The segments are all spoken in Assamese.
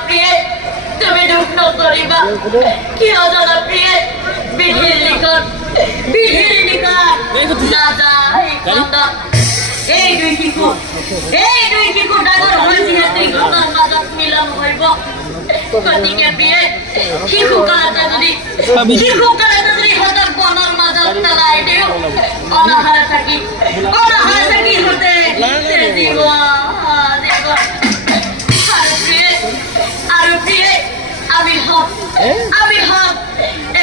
প্ৰিয়ে তুমি দুখ নকৰিবা কিয় জানা প্ৰিয়ে বিধিৰ লিখন নাযায় কান্দা এই দুই শিশু ডাঙৰ হৈ যিহেতু ইহঁতৰ মাজত মিলন কৰিব গতিকে প্ৰিয়ে শিশুকালতে যদি ইহঁতক বনৰ মাজত পেলাই দিওঁ অনাহাৰে থাকি ইহঁতে জীৱ আৰু প্ৰিয়ে আমি হম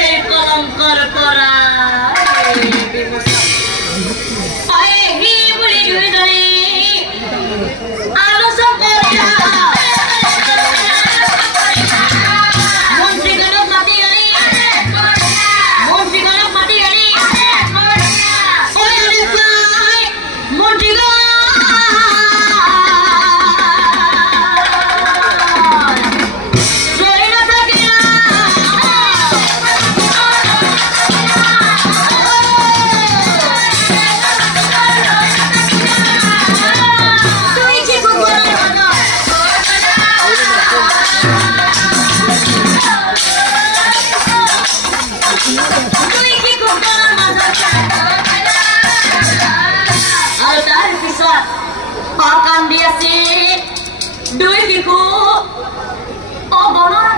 এই কলংকৰ পৰা বুলি দুইজনী আলোচনা কৰিলা মন্ত্ৰীগণক মাতি আনি মন্ত্ৰীগণ দুই শিশু অৱমান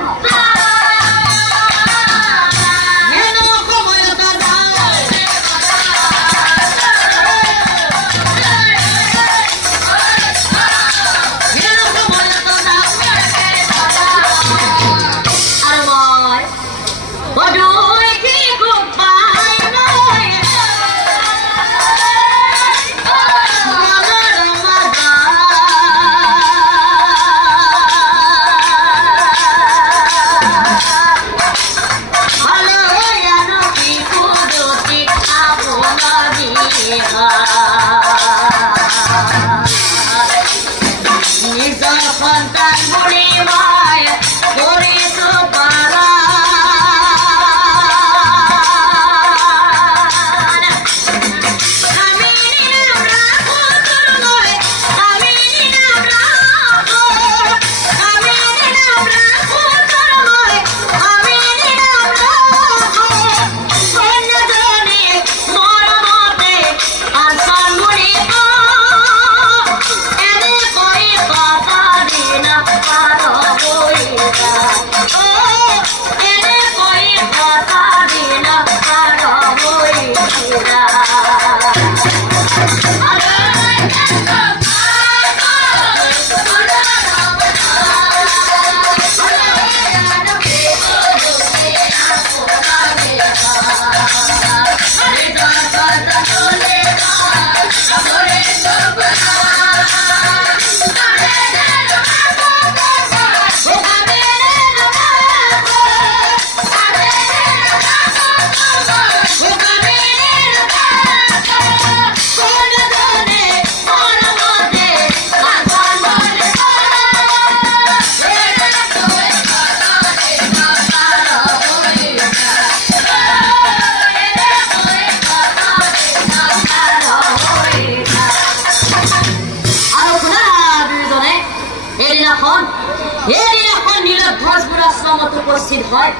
উপস্থিত হয়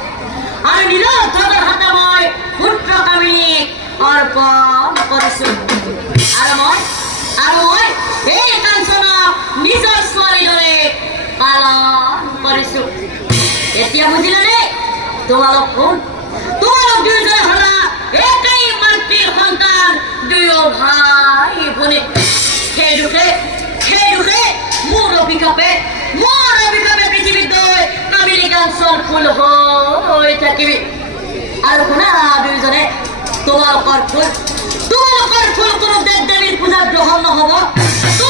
আৰু নীলধ্বজৰ হাতে মই পুত্ৰকামিনীক অৰ্পণ কৰিছো আৰু মই এই কাঞ্চনক নিজৰ ছোৱালীৰ দৰে পালন কৰিছো এতিয়া বুজিলানে তোমালোক দুয়োজনে হলা একেই মাতৃৰ সন্তান দুয়ো ভাই ভনী সেই দুখে মোৰ অভিশাপে পৃথিৱীত কামিনী কাঞ্চন ফুল হৈ থাকিবি আৰু শুনা দুয়োজনে তোমালোকৰ ফুল কোনো দেৱ দেৱীৰ পূজাত গ্ৰহণ নহব।